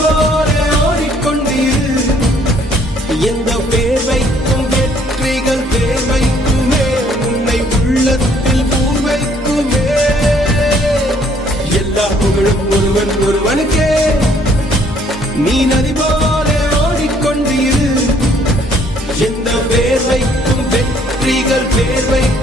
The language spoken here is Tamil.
போல ஓடிக்கொண்டீர். எந்த பேர் வைக்கும் வெற்றிகள் பேர் வைக்குமே, உன்னை உள்ளத்தில் பூர் வைக்குமே. எல்லா புகழும் ஒருவனுக்கே, நீ நதி போல ஓடிக்கொண்டீர். எந்த பேர் வைக்கும் வெற்றிகள் பேர் வைக்கும்